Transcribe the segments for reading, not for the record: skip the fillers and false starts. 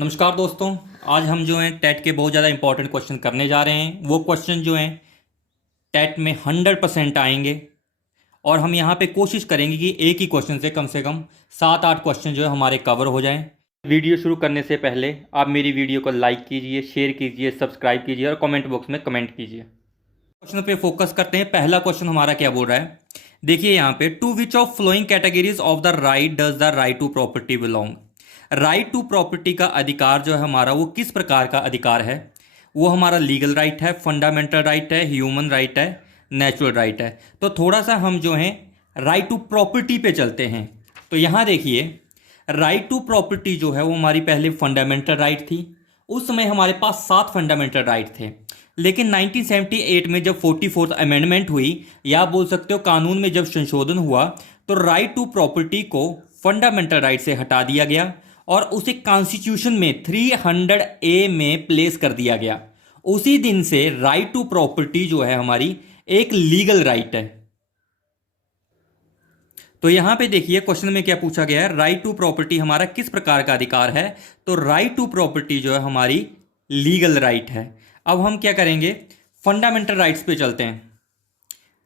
नमस्कार दोस्तों। आज हम जो हैं टेट के बहुत ज़्यादा इंपॉर्टेंट क्वेश्चन करने जा रहे हैं। वो क्वेश्चन जो हैं टेट में 100% आएंगे और हम यहाँ पे कोशिश करेंगे कि एक ही क्वेश्चन से कम 7-8 क्वेश्चन जो है हमारे कवर हो जाएं। वीडियो शुरू करने से पहले आप मेरी वीडियो को लाइक कीजिए, शेयर कीजिए, सब्सक्राइब कीजिए और कमेंट बॉक्स में कमेंट कीजिए। क्वेश्चन पे फोकस करते हैं। पहला क्वेश्चन हमारा क्या बोल रहा है, देखिए यहाँ पे, to which of flowing categories of the right does the right to property belong. Right to property का अधिकार जो है हमारा, वो किस प्रकार का अधिकार है? वो हमारा लीगल राइट है, फंडामेंटल राइट है, ह्यूमन राइट है, नेचुरल राइट है। तो थोड़ा सा हम जो है राइट टू प्रॉपर्टी पे चलते हैं। तो यहाँ देखिए, राइट टू प्रॉपर्टी जो है वो हमारी पहले फंडामेंटल राइट थी। उस समय हमारे पास 7 फंडामेंटल राइट थे, लेकिन 1978 में जब 44th अमेंडमेंट हुई, या बोल सकते हो कानून में जब संशोधन हुआ, तो राइट टू प्रॉपर्टी को फंडामेंटल राइट से हटा दिया गया और उसे कॉन्स्टिट्यूशन में 300A में प्लेस कर दिया गया। उसी दिन से राइट टू प्रॉपर्टी जो है हमारी एक लीगल राइट है। तो यहां पे देखिए क्वेश्चन में क्या पूछा गया है, राइट टू प्रॉपर्टी हमारा किस प्रकार का अधिकार है? तो राइट टू प्रॉपर्टी जो है हमारी लीगल राइट है। अब हम क्या करेंगे, फंडामेंटल राइट्स पे चलते हैं।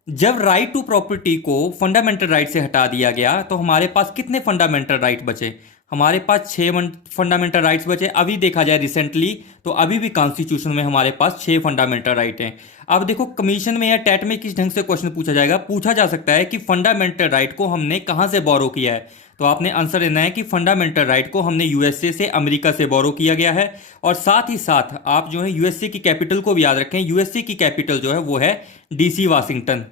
जब राइट टू प्रॉपर्टी को फंडामेंटल राइट से हटा दिया गया तो हमारे पास कितने फंडामेंटल राइट बचे? हमारे पास 6 फंडामेंटल राइट्स बचे। अभी देखा जाए रिसेंटली, तो अभी भी कॉन्स्टिट्यूशन में हमारे पास 6 फंडामेंटल राइट हैं। अब देखो कमीशन में या टेट में किस ढंग से क्वेश्चन पूछा जाएगा, पूछा जा सकता है कि फंडामेंटल राइट को हमने कहाँ से बोरो किया है। तो आपने आंसर देना है कि फंडामेंटल राइट को हमने यूएसए से, अमेरिका से बोरो किया गया है। और साथ ही साथ आप जो है यूएसए की कैपिटल को भी याद रखें। यूएसए की कैपिटल जो है वो है डीसी वाशिंगटन।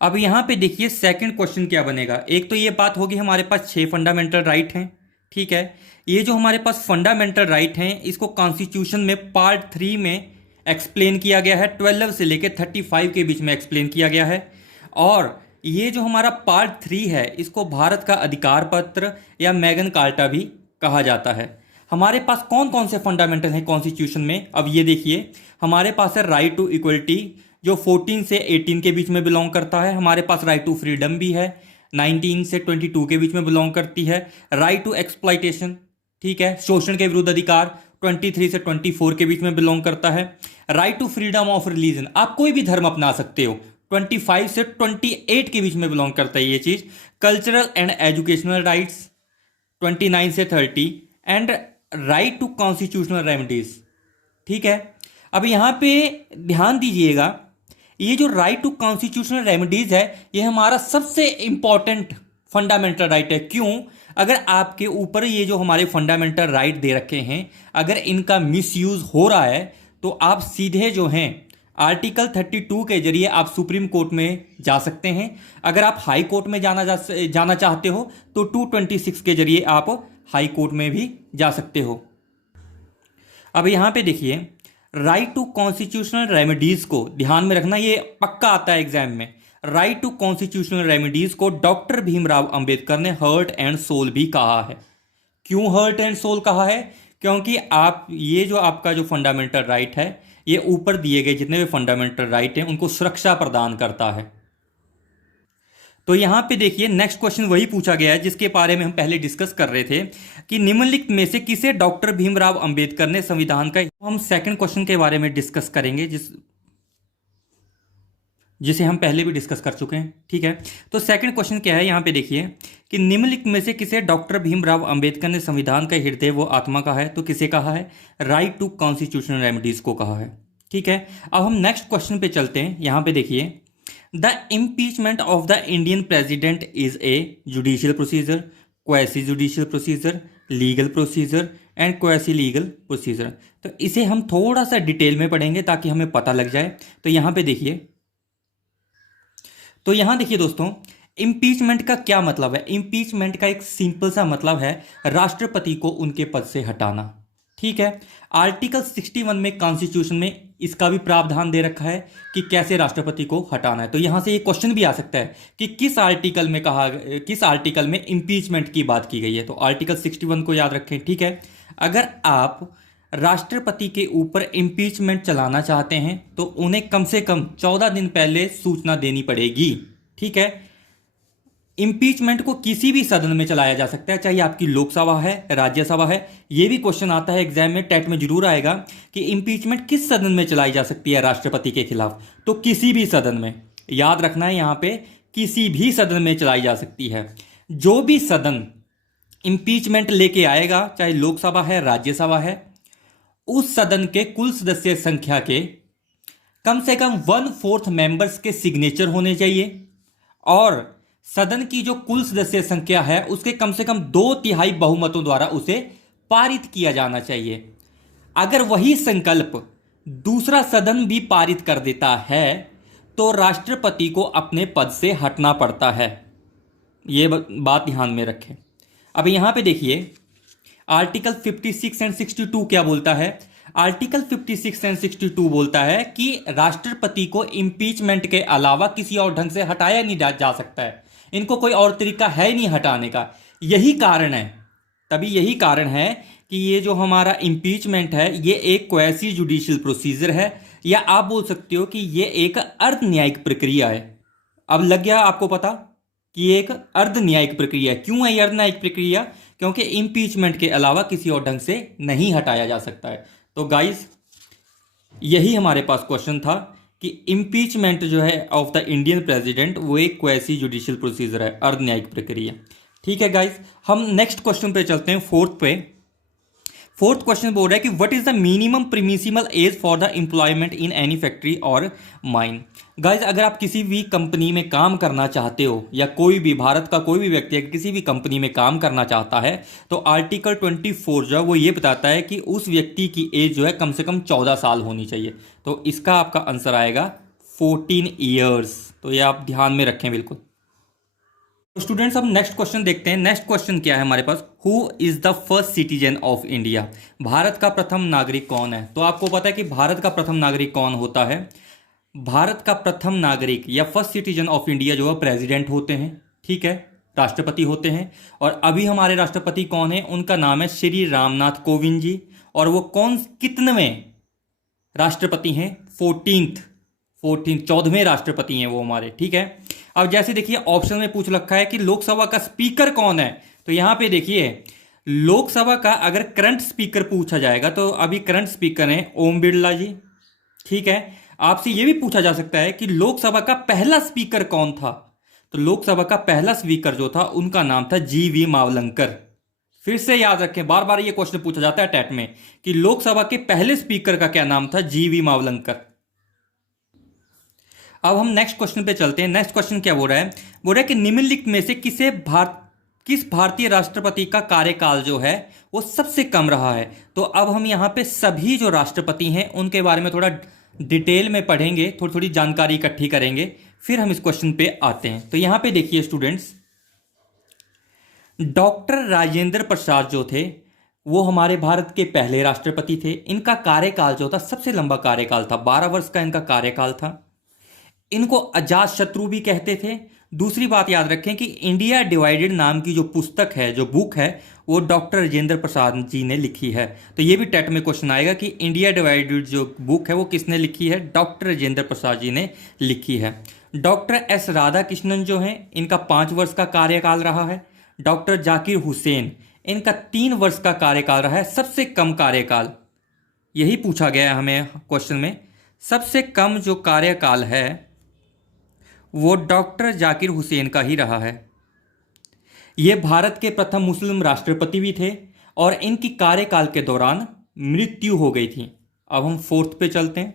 अब यहां पे देखिए सेकंड क्वेश्चन क्या बनेगा। एक तो ये बात होगी हमारे पास 6 फंडामेंटल राइट हैं, ठीक है। ये जो हमारे पास फंडामेंटल राइट हैं, इसको कॉन्स्टिट्यूशन में पार्ट 3 में एक्सप्लेन किया गया है। 12 से लेकर 35 के बीच में एक्सप्लेन किया गया है। और ये जो हमारा पार्ट 3 है, इसको भारत का अधिकार पत्र या मैगन कार्टा भी कहा जाता है। हमारे पास कौन कौन से फंडामेंटल हैं कॉन्स्टिट्यूशन में? अब ये देखिए, हमारे पास है राइट टू इक्वलिटी, जो 14 से 18 के बीच में बिलोंग करता है। हमारे पास राइट टू फ्रीडम भी है, 19 से 22 के बीच में बिलोंग करती है। राइट टू एक्सप्लॉइटेशन, ठीक है, शोषण के विरुद्ध अधिकार, 23 से 24 के बीच में बिलोंग करता है। Right to freedom of religion, आप कोई भी धर्म अपना सकते हो, 25 से 28 के बीच में बिलोंग करता है ये चीज। कल्चरल एंड एजुकेशनल राइट्स, 29 से 30। And right to constitutional remedies, ठीक है। अब यहां पे ध्यान दीजिएगा, ये जो राइट टू कॉन्स्टिट्यूशनल रेमेडीज है, ये हमारा सबसे इंपॉर्टेंट फंडामेंटल राइट है। क्यों? अगर आपके ऊपर ये जो हमारे फंडामेंटल राइट दे रखे हैं, अगर इनका मिसयूज हो रहा है, तो आप सीधे जो हैं आर्टिकल 32 के जरिए आप सुप्रीम कोर्ट में जा सकते हैं। अगर आप हाई कोर्ट में जाना चाहते हो, तो 226 के जरिए आप हाई कोर्ट में भी जा सकते हो। अब यहां पे देखिए, राइट टू कॉन्स्टिट्यूशनल रेमेडीज को ध्यान में रखना, ये पक्का आता है एग्जाम में। राइट टू कॉन्स्टिट्यूशनल रेमेडीज को डॉक्टर भीमराव अंबेडकर ने हार्ट एंड सोल भी कहा है। क्यों हार्ट एंड सोल कहा है? क्योंकि आप ये जो आपका जो फंडामेंटल राइट है, ये ऊपर दिए गए जितने भी फंडामेंटल राइट हैं उनको सुरक्षा प्रदान करता है। तो यहां पे देखिए नेक्स्ट क्वेश्चन वही पूछा गया है जिसके बारे में हम पहले डिस्कस कर रहे थे कि निम्नलिखित में से किसे डॉक्टर भीमराव अंबेडकर ने संविधान का, हम सेकंड क्वेश्चन के बारे में डिस्कस करेंगे जिसे हम पहले भी डिस्कस कर चुके हैं, ठीक है। तो सेकंड क्वेश्चन क्या है, यहां पे देखिए कि निम्नलिखित में से किसे डॉक्टर भीमराव अंबेडकर ने संविधान का हृदय वो आत्मा कहा है? तो किसे कहा है? राइट टू कॉन्स्टिट्यूशनल रेमेडीज को कहा है, ठीक है। अब हम नेक्स्ट क्वेश्चन पे चलते हैं। यहां पे देखिए, the impeachment of the Indian president is a judicial procedure, quasi judicial procedure, legal procedure and quasi legal procedure. तो इसे हम थोड़ा सा डिटेल में पढ़ेंगे ताकि हमें पता लग जाए। तो यहां देखिए दोस्तों, इम्पीचमेंट का क्या मतलब है? इम्पीचमेंट का एक सिंपल सा मतलब है राष्ट्रपति को उनके पद से हटाना, ठीक है। आर्टिकल 61 में कॉन्स्टिट्यूशन में इसका भी प्रावधान दे रखा है कि कैसे राष्ट्रपति को हटाना है। तो यहां से ये क्वेश्चन भी आ सकता है कि किस आर्टिकल में इम्पीचमेंट की बात की गई है। तो आर्टिकल 61 को याद रखें, ठीक है। अगर आप राष्ट्रपति के ऊपर इम्पीचमेंट चलाना चाहते हैं तो उन्हें कम से कम 14 दिन पहले सूचना देनी पड़ेगी, ठीक है। इम्पीचमेंट को किसी भी सदन में चलाया जा सकता है, चाहे आपकी लोकसभा है, राज्यसभा है। ये भी क्वेश्चन आता है एग्जाम में, टेट में जरूर आएगा कि इम्पीचमेंट किस सदन में चलाई जा सकती है राष्ट्रपति के खिलाफ। तो किसी भी सदन में, याद रखना है यहां पे, किसी भी सदन में चलाई जा सकती है। जो भी सदन इम्पीचमेंट लेके आएगा, चाहे लोकसभा है, राज्यसभा है, उस सदन के कुल सदस्य संख्या के कम से कम 1/4 मेंबर्स के सिग्नेचर होने चाहिए, और सदन की जो कुल सदस्य संख्या है उसके कम से कम 2/3 बहुमतों द्वारा उसे पारित किया जाना चाहिए। अगर वही संकल्प दूसरा सदन भी पारित कर देता है तो राष्ट्रपति को अपने पद से हटना पड़ता है। ये बात ध्यान में रखें। अब यहां पे देखिए आर्टिकल 56 एंड 62 क्या बोलता है। आर्टिकल 56 एंड 62 बोलता है कि राष्ट्रपति को इम्पीचमेंट के अलावा किसी और ढंग से हटाया नहीं जा सकता है। इनको कोई और तरीका है नहीं हटाने का। यही कारण है, तभी यही कारण है कि ये जो हमारा इम्पीचमेंट है ये एक क्वेसी जुडिशियल प्रोसीजर है, या आप बोल सकते हो कि ये एक अर्ध न्यायिक प्रक्रिया है। अब लग गया आपको पता कि ये एक अर्ध न्यायिक प्रक्रिया है। क्यों है ये अर्ध न्यायिक प्रक्रिया? क्योंकि इम्पीचमेंट के अलावा किसी और ढंग से नहीं हटाया जा सकता है। तो गाइस यही हमारे पास क्वेश्चन था कि इम्पीचमेंट जो है ऑफ द इंडियन प्रेसिडेंट वो एक क्वेसी जुडिशियल प्रोसीजर है, अर्ध न्यायिक प्रक्रिया। ठीक है गाइस, हम नेक्स्ट क्वेश्चन पे चलते हैं, फोर्थ पे। फोर्थ क्वेश्चन बोल रहा है कि what is the minimum permissible age for the employment in any factory और माइन। गाइज अगर आप किसी भी कंपनी में काम करना चाहते हो, या कोई भी भारत का कोई भी व्यक्ति अगर किसी भी कंपनी में काम करना चाहता है, तो आर्टिकल 24 जो है वो ये बताता है कि उस व्यक्ति की एज जो है कम से कम 14 साल होनी चाहिए। तो इसका आपका आंसर आएगा 14 ईयर्स। तो ये आप ध्यान में रखें बिल्कुल। तो स्टूडेंट्स अब नेक्स्ट क्वेश्चन देखते हैं। नेक्स्ट क्वेश्चन क्या है हमारे पास, who is the first citizen of India. भारत का प्रथम नागरिक कौन है। तो आपको पता है कि भारत का प्रथम नागरिक कौन होता है। भारत का प्रथम नागरिक या फर्स्ट सिटीजन ऑफ इंडिया जो है प्रेसिडेंट होते हैं, ठीक है, राष्ट्रपति होते हैं। और अभी हमारे राष्ट्रपति कौन है, उनका नाम है श्री रामनाथ कोविंद जी। और वो कितनेवें राष्ट्रपति हैं, 14वें राष्ट्रपति हैं वो हमारे, ठीक है। अब जैसे देखिए ऑप्शन में पूछ रखा है कि लोकसभा का स्पीकर कौन है। तो यहां पे देखिए लोकसभा का अगर करंट स्पीकर पूछा जाएगा तो अभी करंट स्पीकर हैं ओम बिरला जी, ठीक है। आपसे यह भी पूछा जा सकता है कि लोकसभा का पहला स्पीकर कौन था। तो लोकसभा का पहला स्पीकर जो था उनका नाम था जी.वी. मावलंकर। फिर से याद रखें, बार बार ये क्वेश्चन पूछा जाता है टेट में कि लोकसभा के पहले स्पीकर का क्या नाम था, जी.वी. मावलंकर। अब हम नेक्स्ट क्वेश्चन पे चलते हैं। नेक्स्ट क्वेश्चन क्या बोल रहा है, बोल रहा है कि निम्नलिखित में से किस भारतीय राष्ट्रपति का कार्यकाल जो है वो सबसे कम रहा है। तो अब हम यहाँ पे सभी जो राष्ट्रपति हैं उनके बारे में थोड़ा डिटेल में पढ़ेंगे, थोड़ी थोड़ी जानकारी इकट्ठी करेंगे, फिर हम इस क्वेश्चन पे आते हैं। तो यहां पे देखिए स्टूडेंट्स, डॉक्टर राजेंद्र प्रसाद जो थे वो हमारे भारत के पहले राष्ट्रपति थे। इनका कार्यकाल जो था सबसे लंबा कार्यकाल था, 12 वर्ष का इनका कार्यकाल था। इनको अजात शत्रु भी कहते थे। दूसरी बात याद रखें कि इंडिया डिवाइडेड नाम की जो पुस्तक है, जो बुक है, वो डॉक्टर राजेंद्र प्रसाद जी ने लिखी है। तो ये भी टेट में क्वेश्चन आएगा कि इंडिया डिवाइडेड जो बुक है वो किसने लिखी है, डॉक्टर राजेंद्र प्रसाद जी ने लिखी है। डॉक्टर एस राधाकृष्णन जो हैं इनका 5 वर्ष का कार्यकाल रहा है। डॉक्टर जाकिर हुसैन इनका 3 वर्ष का कार्यकाल रहा है। सबसे कम कार्यकाल यही पूछा गया है हमें क्वेश्चन में, सबसे कम जो कार्यकाल है वो डॉक्टर जाकिर हुसैन का ही रहा है। ये भारत के प्रथम मुस्लिम राष्ट्रपति भी थे और इनकी कार्यकाल के दौरान मृत्यु हो गई थी। अब हम फोर्थ पे चलते हैं।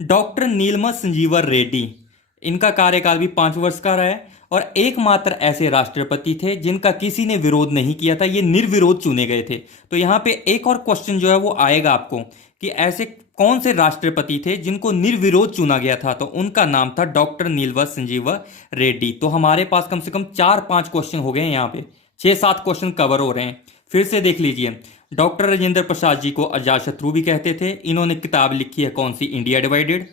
डॉक्टर नीलम संजीवा रेड्डी, इनका कार्यकाल भी 5 वर्ष का रहा है और एकमात्र ऐसे राष्ट्रपति थे जिनका किसी ने विरोध नहीं किया था, ये निर्विरोध चुने गए थे। तो यहाँ पे एक और क्वेश्चन जो है वो आएगा आपको कि ऐसे कौन से राष्ट्रपति थे जिनको निर्विरोध चुना गया था। तो उनका नाम था डॉक्टर नीलम संजीवा रेड्डी। तो हमारे पास कम से कम 4-5 क्वेश्चन हो गए हैं, यहाँ पे 6-7 क्वेश्चन कवर हो रहे हैं। फिर से देख लीजिए, डॉक्टर राजेंद्र प्रसाद जी को अजात शत्रु भी कहते थे। इन्होंने किताब लिखी है कौन सी, India divided.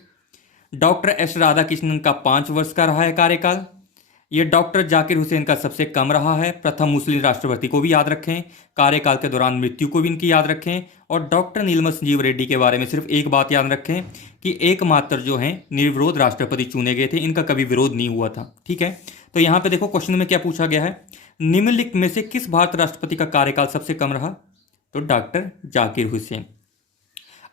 Doctor S Radhakrishnan का 5 वर्ष का रहा है कार्यकाल। ये डॉक्टर जाकिर हुसैन का सबसे कम रहा है। प्रथम मुस्लिम राष्ट्रपति को भी याद रखें, कार्यकाल के दौरान मृत्यु को भी इनकी याद रखें। और डॉक्टर नीलम संजीव रेड्डी के बारे में सिर्फ एक बात याद रखें कि एकमात्र जो हैं निर्विरोध राष्ट्रपति चुने गए थे, इनका कभी विरोध नहीं हुआ था, ठीक है। तो यहाँ पे देखो क्वेश्चन में क्या पूछा गया है, निम्नलिखित में से किस भारत राष्ट्रपति का कार्यकाल सबसे कम रहा? तो डॉक्टर जाकिर हुसैन।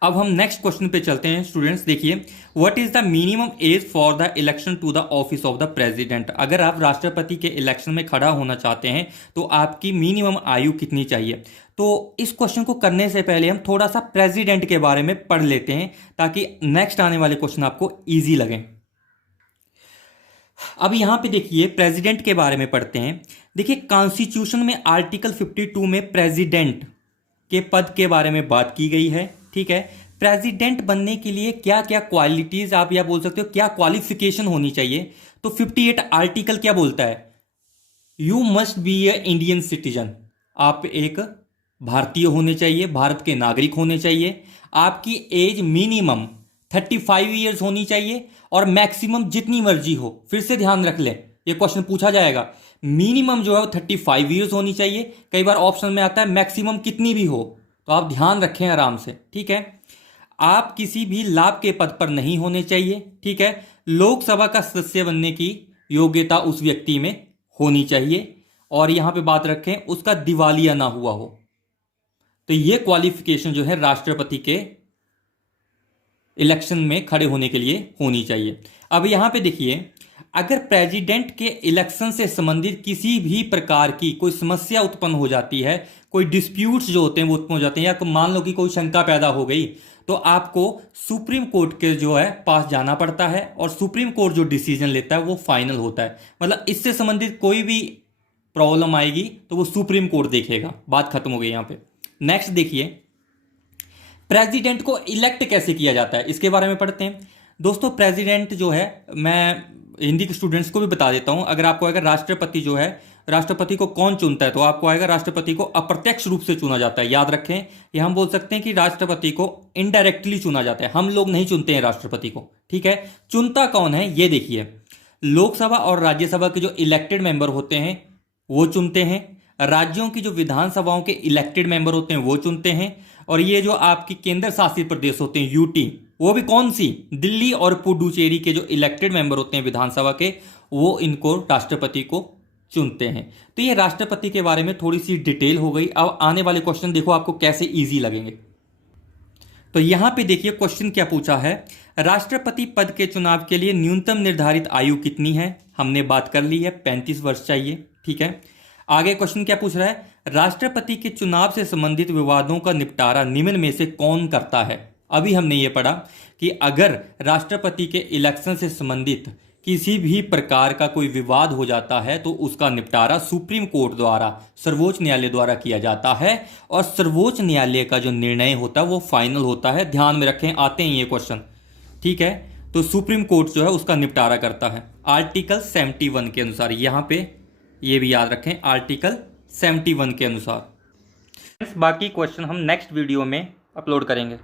अब हम नेक्स्ट क्वेश्चन पे चलते हैं स्टूडेंट्स। देखिए, what is the minimum age for the election to the office of the president? अगर आप राष्ट्रपति के इलेक्शन में खड़ा होना चाहते हैं तो आपकी मिनिमम आयु कितनी चाहिए? तो इस क्वेश्चन को करने से पहले हम थोड़ा सा प्रेसिडेंट के बारे में पढ़ लेते हैं ताकि नेक्स्ट आने वाले क्वेश्चन आपको ईजी लगे। अब यहां पे देखिए प्रेसिडेंट के बारे में पढ़ते हैं। देखिए, कॉन्स्टिट्यूशन में आर्टिकल 52 में प्रेसिडेंट के पद के बारे में बात की गई है। ठीक है, प्रेसिडेंट बनने के लिए क्या क्या क्वालिटीज, आप या बोल सकते हो क्या क्वालिफिकेशन होनी चाहिए। तो 58 आर्टिकल क्या बोलता है? You must be A Indian citizen. आप एक भारतीय होने चाहिए, भारत के नागरिक होने चाहिए। आपकी एज मिनिमम 35 ईयर्स होनी चाहिए और मैक्सिमम जितनी मर्जी हो। फिर से ध्यान रख लें, ये क्वेश्चन पूछा जाएगा। मिनिमम जो है वो 35 ईयर्स होनी चाहिए। कई बार ऑप्शन में आता है मैक्सिमम कितनी भी हो, तो आप ध्यान रखें आराम से। ठीक है, आप किसी भी लाभ के पद पर नहीं होने चाहिए। ठीक है, लोकसभा का सदस्य बनने की योग्यता उस व्यक्ति में होनी चाहिए और यहां पे बात रखें उसका दिवालिया ना हुआ हो। तो ये क्वालिफिकेशन जो है राष्ट्रपति के इलेक्शन में खड़े होने के लिए होनी चाहिए। अब यहां पे देखिए, अगर प्रेसिडेंट के इलेक्शन से संबंधित किसी भी प्रकार की कोई समस्या उत्पन्न हो जाती है, कोई डिस्प्यूट्स जो होते हैं वो उत्पन्न हो जाते हैं, या मान लो कि कोई शंका पैदा हो गई, तो आपको सुप्रीम कोर्ट के जो है पास जाना पड़ता है और सुप्रीम कोर्ट जो डिसीजन लेता है वो फाइनल होता है। मतलब इससे संबंधित कोई भी प्रॉब्लम आएगी तो वो सुप्रीम कोर्ट देखेगा। बात खत्म हो गई यहां पे। नेक्स्ट देखिए, प्रेसिडेंट को इलेक्ट कैसे किया जाता है, इसके बारे में पढ़ते हैं। दोस्तों, प्रेसिडेंट जो है, मैं हिंदी के स्टूडेंट्स को भी बता देता हूं। अगर आपको आएगा राष्ट्रपति जो है, राष्ट्रपति को कौन चुनता है, तो आपको आएगा राष्ट्रपति को अप्रत्यक्ष रूप से चुना जाता है। याद रखें, ये हम बोल सकते हैं कि राष्ट्रपति को इनडायरेक्टली चुना जाता है। हम लोग नहीं चुनते हैं राष्ट्रपति को। ठीक है, चुनता कौन है ये देखिए, लोकसभा और राज्यसभा के जो इलेक्टेड मेंबर होते हैं वो चुनते हैं। राज्यों की जो विधानसभाओं के इलेक्टेड मेंबर होते हैं वो चुनते हैं। और ये जो आपकी केंद्र शासित प्रदेश होते हैं यूटी, वो भी कौन सी, दिल्ली और पुडुचेरी के जो इलेक्टेड मेंबर होते हैं विधानसभा के, वो इनको राष्ट्रपति को चुनते हैं। तो ये राष्ट्रपति के बारे में थोड़ी सी डिटेल हो गई। अब आने वाले क्वेश्चन देखो आपको कैसे इजी लगेंगे। तो यहां पे देखिए क्वेश्चन क्या पूछा है, राष्ट्रपति पद के चुनाव के लिए न्यूनतम निर्धारित आयु कितनी है? हमने बात कर ली है, 35 वर्ष चाहिए। ठीक है, आगे क्वेश्चन क्या पूछ रहा है, राष्ट्रपति के चुनाव से संबंधित विवादों का निपटारा निम्न में से कौन करता है? अभी हमने ये पढ़ा कि अगर राष्ट्रपति के इलेक्शन से संबंधित किसी भी प्रकार का कोई विवाद हो जाता है तो उसका निपटारा सुप्रीम कोर्ट द्वारा, सर्वोच्च न्यायालय द्वारा किया जाता है और सर्वोच्च न्यायालय का जो निर्णय होता है वो फाइनल होता है। ध्यान में रखें, आते हैं ये क्वेश्चन। ठीक है, तो सुप्रीम कोर्ट जो है उसका निपटारा करता है आर्टिकल 71 के अनुसार। यहां पे ये भी याद रखें, आर्टिकल 71 के अनुसार। बाकी क्वेश्चन हम नेक्स्ट वीडियो में अपलोड करेंगे।